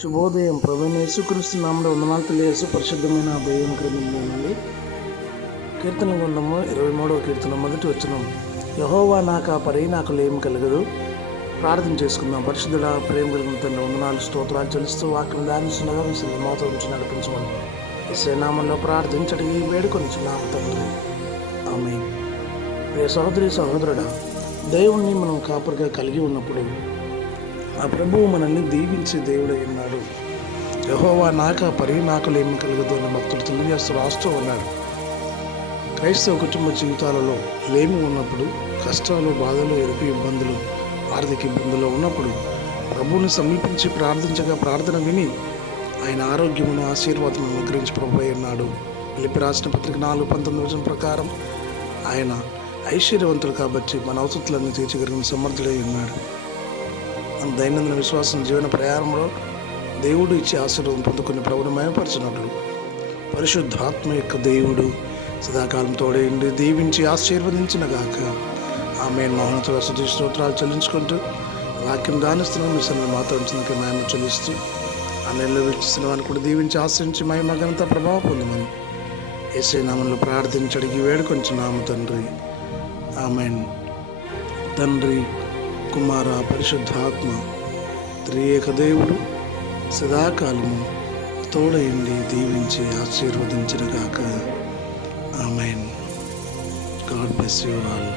శుభోదయం. ప్రభువైన యేసుక్రీస్తు నామములో వందనాలు తెలియజేస్తూ పరిశుద్ధమైన దైవం గ్రంథంలో నుండి కీర్తన గ్రంథము 23వ కీర్తన మొదటి వచనం. యెహోవా నా కాపరి, నాకు లేమి కలగదు. ప్రార్థన చేసుకుందాం. పరిశుద్ధుడా, ప్రేమ కలిగిన తండ్రి, వందనాలు స్తోత్రాలు చెల్లిస్తూ వాక్యం ధ్యానిస్తుండగా మీ మాతో నుంచి నడిపించమని యేసు నామములో ప్రార్థించడి వేడుకొనిచున్నాము తండ్రి. ఆమేన్. ప్రియ సహోదరి సహోదరుడా, దేవుణ్ణి మనం కాపరిగా కలిగి ఉన్నప్పుడు ఆ ప్రభువు మనల్ని దీవించే దేవుడై ఉన్నాడు. యెహోవా నా కాపరి, నాకు లేమి కలగదు అని భక్తుడు తెలియజేస్తూ రాస్తూ ఉన్నాడు. క్రైస్తవ కుటుంబ జీవితాలలో లేమి ఉన్నప్పుడు, కష్టాలు, బాధలు, ఎరుపు ఇబ్బందులు, ఆర్థిక ఇబ్బందులు ఉన్నప్పుడు ప్రభువుని సమీపించి ప్రార్థించగా ప్రార్థన విని ఆయన ఆరోగ్యమును, ఆశీర్వాదమును అనుగ్రహించి ప్రభు అయి ఉన్నాడు. ఫిలిప్పీ రాసిన పత్రిక 4:19 ప్రకారం ఆయన ఐశ్వర్యవంతుడు కాబట్టి మన అవసరాలన్నీ తీర్చగలిగిన సమర్థుడై ఉన్నాడు. మన దైనందిన విశ్వాసం జీవన ప్రయాణంలో దేవుడు ఇచ్చే ఆశీర్వాదం పొందుకుని ప్రభువుని మయపరచినట్లు పరిశుద్ధాత్మ యొక్క దేవుడు సదాకాలం తోడేయండి, దీవించి ఆశీర్వదించిన గాక. ఆమేన్. మహోన్నతుల స్తుతి స్తోత్రాలు చెల్లించుకుంటూ వాక్యం దానిస్తున్నాం. మీ సన్నిధిని మాట్లాడించినందుకు మహిమ చెల్లిస్తూ ఆ నెలలో వీక్షిస్తున్న వారిని కూడా దీవించి ఆశ్రయించి మహిమ ఘనత ప్రభావం పొందమని యేసయ్య నామములో ప్రార్థించడికి వేడుకొంచున్నాము తండ్రి. ఆమేన్. తండ్రి, కుమార, పరిశుద్ధాత్మ త్రియేక దేవుడు సదాకాలము తోడయండి, దీవించి ఆశీర్వదించిన గాక. ఆమేన్. God bless you all.